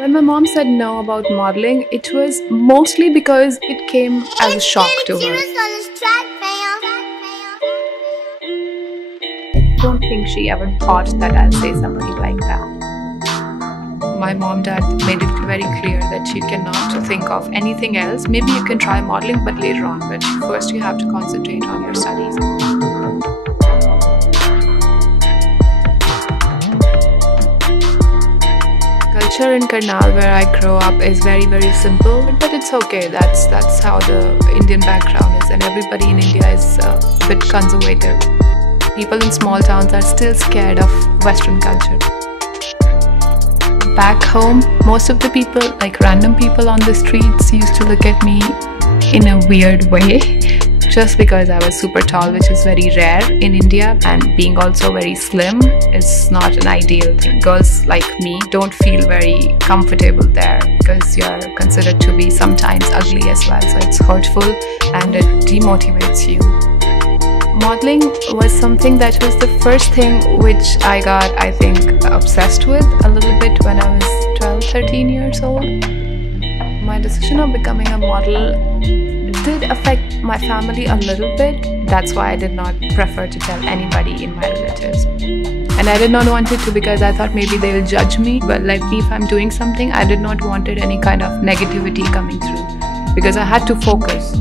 When my mom said no about modeling, it was mostly because it came as a shock to her. I don't think she ever thought that I'd say something like that. My mom dad made it very clear that you cannot think of anything else. Maybe you can try modeling, but later on. But first you have to concentrate on your studies. Culture in Karnal, where I grow up, is very, very simple, but it's okay. That's how the Indian background is, and everybody in India is a bit conservative. People in small towns are still scared of Western culture. Back home, most of the people, like random people on the streets, used to look at me in a weird way. Just because I was super tall, which is very rare in India, and being also very slim is not an ideal thing. Girls like me don't feel very comfortable there because you're considered to be sometimes ugly as well, so it's hurtful and it demotivates you. Modeling was something that was the first thing which I got, I think, obsessed with a little bit when I was 12, 13 years old. My decision of becoming a model did affect my family a little bit. That's why I did not prefer to tell anybody in my relatives. And I did not want it to because I thought maybe they will judge me. But like me, if I'm doing something, I did not want any kind of negativity coming through because I had to focus.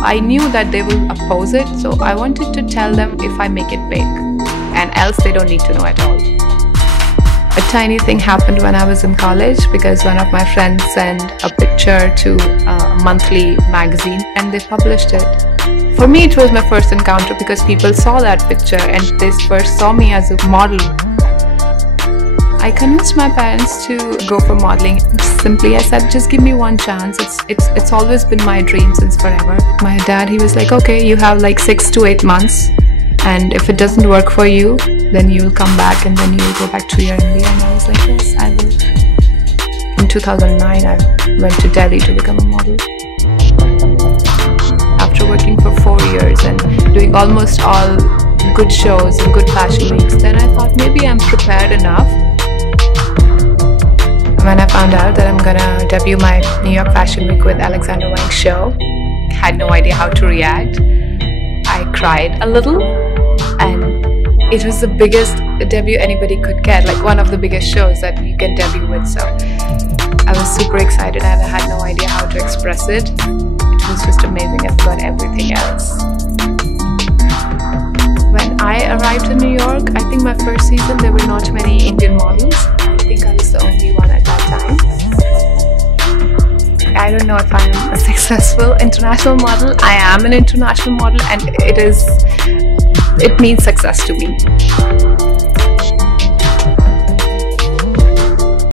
I knew that they will oppose it, so I wanted to tell them if I make it big, and else they don't need to know at all. A tiny thing happened when I was in college because one of my friends sent a picture to a monthly magazine and they published it. For me, it was my first encounter because people saw that picture and they first saw me as a model. I convinced my parents to go for modeling. Simply, I said, just give me one chance. It's always been my dream since forever. My dad, he was like, okay, you have like 6 to 8 months. And if it doesn't work for you, then you will come back and then you will go back to your India. And I was like, yes, I will. In 2009, I went to Delhi to become a model. After working for 4 years and doing almost all good shows and good fashion weeks, then I thought maybe I'm prepared enough. When I found out that I'm gonna debut my New York Fashion Week with Alexander Wang show, had no idea how to react. I cried a little, and it was the biggest debut anybody could get, like one of the biggest shows that you can debut with. So I was super excited and I had no idea how to express it. It was just amazing. I forgot everything else. When I arrived in New York, I think my first season there were not many Indian models. I think I was the only one at that time. I don't know if I'm a successful international model. I am an international model, and it means success to me.